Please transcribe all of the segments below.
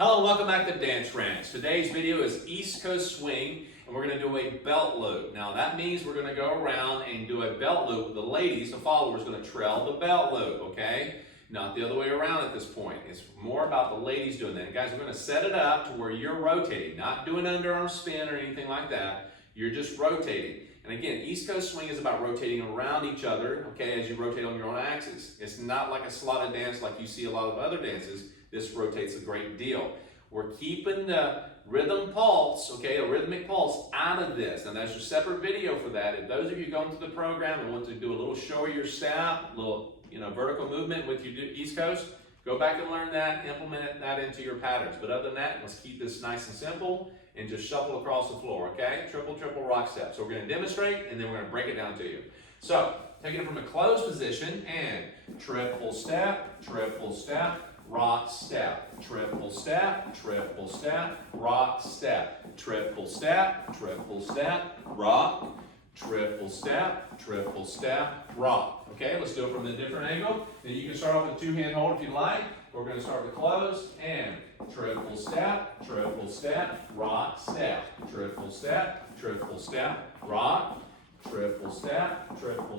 Hello and welcome back to Dance Ranch. Today's video is East Coast Swing, and we're going to do a belt loop. Now that means we're going to go around and do a belt loop. The ladies, the followers, are going to trail the belt loop, okay? Not the other way around at this point. It's more about the ladies doing that. And guys, we're going to set it up to where you're rotating, not doing underarm spin or anything like that. You're just rotating. And again, East Coast Swing is about rotating around each other, okay, as you rotate on your own axis. It's not like a slotted dance like you see a lot of other dances. This rotates a great deal. We're keeping the rhythm pulse, okay, a rhythmic pulse out of this. And there's a separate video for that. If those of you going through the program and want to do a little show of your step, a little vertical movement with your East Coast, go back and learn that, implement that into your patterns. But other than that, let's keep this nice and simple and just shuffle across the floor, okay? Triple rock step. So we're going to demonstrate and then we're going to break it down to you. So, taking it from a closed position and triple step, rock step, triple step, rock step, triple step, rock, triple step, rock. Okay, let's do it from a different angle. Then you can start off with a two-hand hold if you like. We're going to start with closed and triple step, rock step, triple step, rock, triple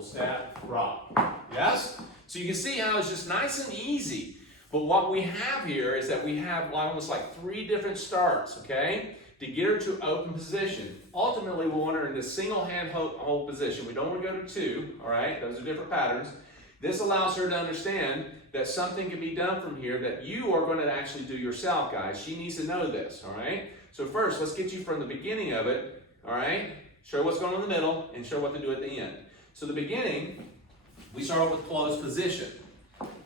step, rock. Yes? So you can see how it's just nice and easy. But what we have here is that we have almost like 3 different starts, okay? To get her to open position. Ultimately, we want her in this single hand hold position. We don't want to go to 2, all right? Those are different patterns. This allows her to understand that something can be done from here that you are going to actually do yourself, guys. She needs to know this, all right? So first, let's get you from the beginning of it, all right? Show what's going on in the middle and show what to do at the end. So the beginning, we start off with closed position.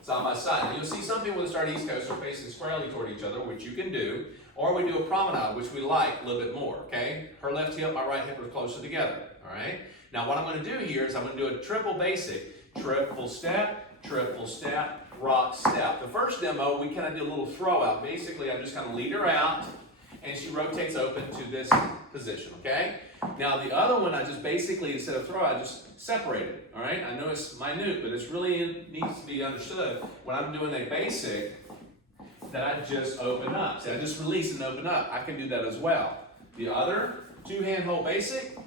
Side by side. And you'll see some people that start East Coast are facing squarely toward each other, which you can do, or we do a promenade, which we like a little bit more, okay? Her left hip, my right hip are closer together, all right? Now what I'm going to do here is I'm going to do a triple basic, triple step, rock step. The first demo, we kind of did a little throw out. Basically, I just kind of lead her out, and she rotates open to this position, okay? Now the other one, I just basically, instead of throw, I just separate it, all right? I know it's minute, but it's really needs to be understood. When I'm doing a basic, that I just open up. See, I just release and open up. I can do that as well. The other, two-hand hold basic,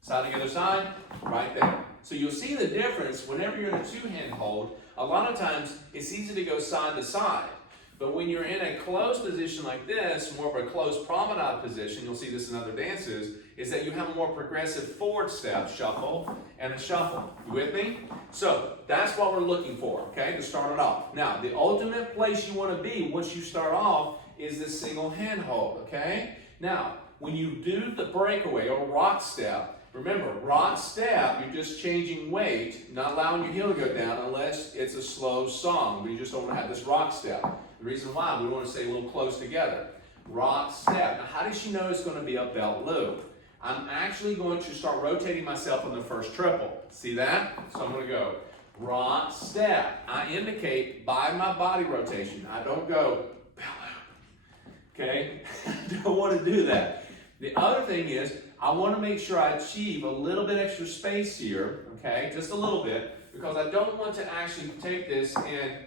side to the other side, right there. So you'll see the difference whenever you're in a two-hand hold. A lot of times, it's easy to go side to side. But when you're in a closed position like this, more of a closed promenade position, you'll see this in other dances, is that you have a more progressive forward step, shuffle, and a shuffle. You with me? So that's what we're looking for, okay, to start it off. Now, the ultimate place you want to be once you start off is this single hand hold, okay? Now, when you do the breakaway or rock step, remember, rock step, you're just changing weight, not allowing your heel to go down unless it's a slow song. We just don't want to have this rock step. The reason why, we want to stay a little close together. Rock step. Now, how does she know it's going to be a belt loop? I'm actually going to start rotating myself on the first triple. See that? So I'm going to go rock step. I indicate by my body rotation. I don't go belt loop. Okay? I don't want to do that. The other thing is, I want to make sure I achieve a little bit extra space here, okay? Just a little bit, because I don't want to actually take this and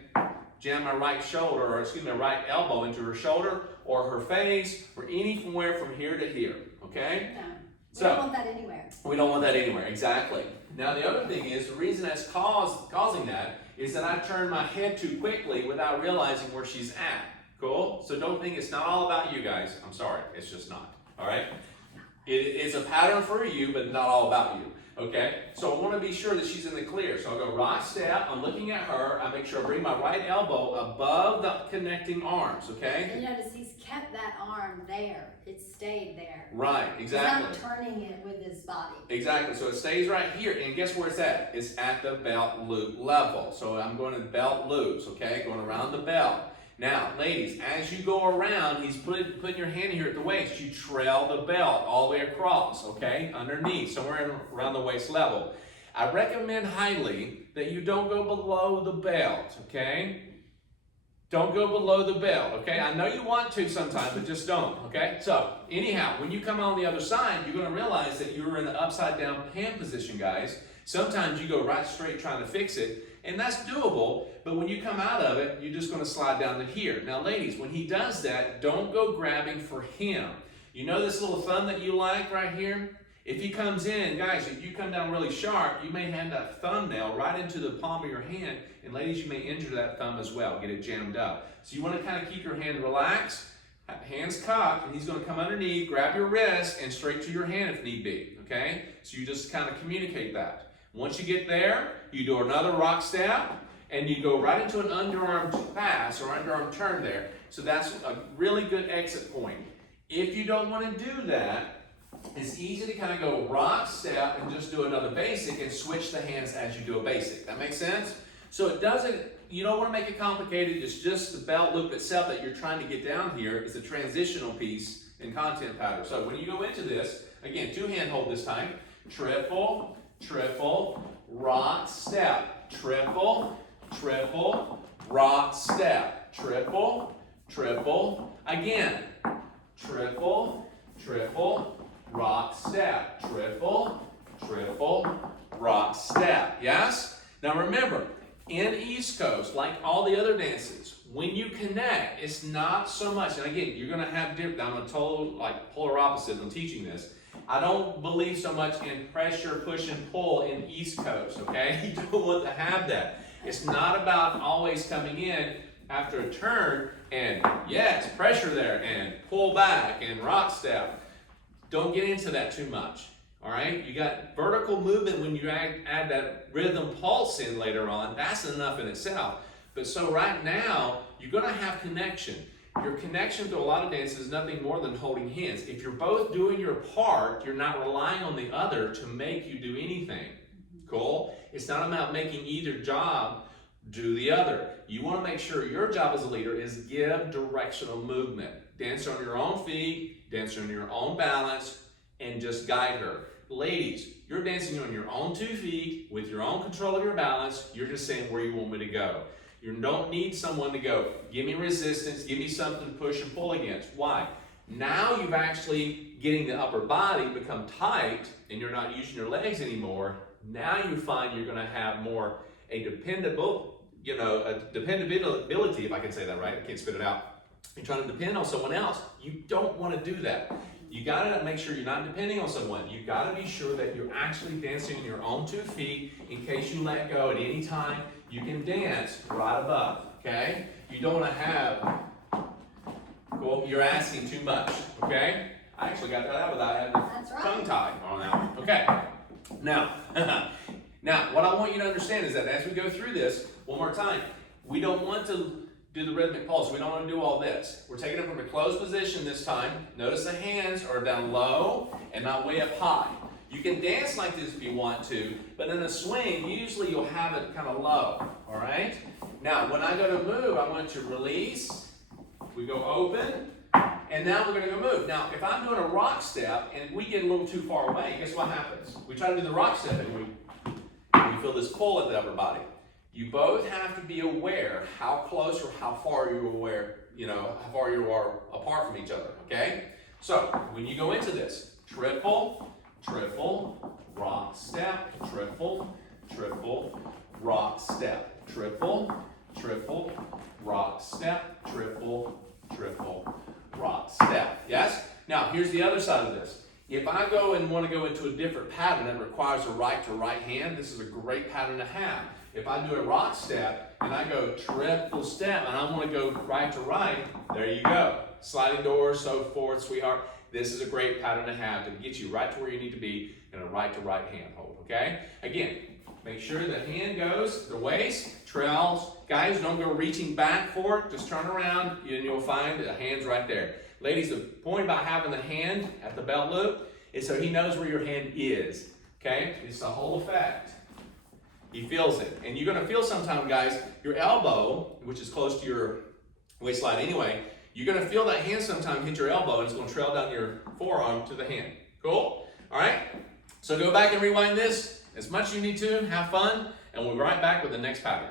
jam my right shoulder, or excuse me, my right elbow into her shoulder or her face or anywhere from here to here, okay? No, we don't want that anywhere. We don't want that anywhere, exactly. Now the other thing is, the reason that's causing that is that I turn my head too quickly without realizing where she's at. Cool? So don't think it's not all about you guys. I'm sorry, it's just not, all right? It's a pattern for you, but not all about you. Okay, so I want to be sure that she's in the clear. So I'll go rock step. I'm looking at her. I make sure I bring my right elbow above the connecting arms. Okay. And notice he's kept that arm there. It stayed there. Right. Exactly. He's not turning it with his body. Exactly. So it stays right here. And guess where it's at? It's at the belt loop level. So I'm going to belt loops. Okay, going around the belt. Now, ladies, as you go around, he's putting your hand here at the waist. You trail the belt all the way across, okay? Underneath, somewhere around the waist level. I recommend highly that you don't go below the belt, okay? Don't go below the belt, okay? I know you want to sometimes, but just don't, okay? So, anyhow, when you come on the other side, you're going to realize that you're in the upside down hand position, guys. Sometimes you go right straight trying to fix it. And that's doable, but when you come out of it, you're just gonna slide down to here. Now ladies, when he does that, don't go grabbing for him. You know this little thumb that you like right here? If he comes in, guys, if you come down really sharp, you may have that thumbnail right into the palm of your hand, and ladies, you may injure that thumb as well, get it jammed up. So you wanna kind of keep your hand relaxed, hands cocked, and he's gonna come underneath, grab your wrist, and straight to your hand if need be, okay? So you just kind of communicate that. Once you get there, you do another rock step, and you go right into an underarm pass or underarm turn there. So that's a really good exit point. If you don't want to do that, it's easy to kind of go rock step and just do another basic and switch the hands as you do a basic. That makes sense? So it doesn't, you don't want to make it complicated. It's just the belt loop itself that you're trying to get down here is a transitional piece in content pattern. So when you go into this, again, two-hand hold this time, triple, triple, rock, step, triple, triple, rock, step, triple, triple, again, triple, triple, rock, step, triple, triple, rock, step, yes? Now remember, in East Coast, like all the other dances, when you connect, it's not so much, and again, you're gonna have different, I'm a total, like, polar opposite when teaching this. I don't believe so much in pressure, push, and pull in East Coast, okay? You don't want to have that. It's not about always coming in after a turn and, yes, pressure there, and pull back, and rock step. Don't get into that too much, all right? You got vertical movement when you add that rhythm pulse in later on. That's enough in itself. But so right now, you're gonna have connection. Your connection to a lot of dances is nothing more than holding hands. If you're both doing your part, you're not relying on the other to make you do anything. Cool? It's not about making either job do the other. You want to make sure your job as a leader is give directional movement. Dance on your own feet, dance on your own balance, and just guide her. Ladies, you're dancing on your own 2 feet with your own control of your balance. You're just saying where you want me to go. You don't need someone to go, give me resistance, give me something to push and pull against. Why? Now you've actually getting the upper body become tight and you're not using your legs anymore. Now you find you're gonna have more a dependable, a dependability, if I can say that right, I can't spit it out. You're trying to depend on someone else. You don't wanna do that. You gotta make sure you're not depending on someone. You gotta be sure that you're actually dancing on your own 2 feet in case you let go at any time. You can dance right above, okay? You don't want to have, well, you're asking too much, okay? I actually got that out without having the tongue tied on that one. Okay, now, what I want you to understand is that as we go through this, one more time, we don't want to do the rhythmic pulse. We don't want to do all this. We're taking it from a closed position this time. Notice the hands are down low and not way up high. You can dance like this if you want to, but in a swing, usually you'll have it kind of low, all right? Now, when I go to move, I want to release, we go open, and now we're gonna go move. Now, if I'm doing a rock step and we get a little too far away, guess what happens? We try to do the rock step and we feel this pull at the upper body. You both have to be aware how close or how far you're aware, how far you are apart from each other, okay? So, when you go into this, triple, triple, rock, step, triple, triple, rock, step, triple, triple, rock, step, triple, triple, rock, step. Yes? Now, here's the other side of this. If I go and want to go into a different pattern that requires a right to right hand, this is a great pattern to have. If I do a rock step and I go triple step and I want to go right to right, there you go. Sliding doors, so forth, sweetheart. This is a great pattern to have to get you right to where you need to be in a right to right hand hold, okay? Again, make sure the hand goes, the waist, trails. Guys, don't go reaching back for it. Just turn around and you'll find the hand's right there. Ladies, the point about having the hand at the belt loop is so he knows where your hand is, okay? It's the whole effect. He feels it. And you're gonna feel sometime, guys, your elbow, which is close to your waistline anyway, you're gonna feel that hand sometime hit your elbow and it's gonna trail down your forearm to the hand. Cool? All right? So go back and rewind this as much as you need to, have fun, and we'll be right back with the next pattern.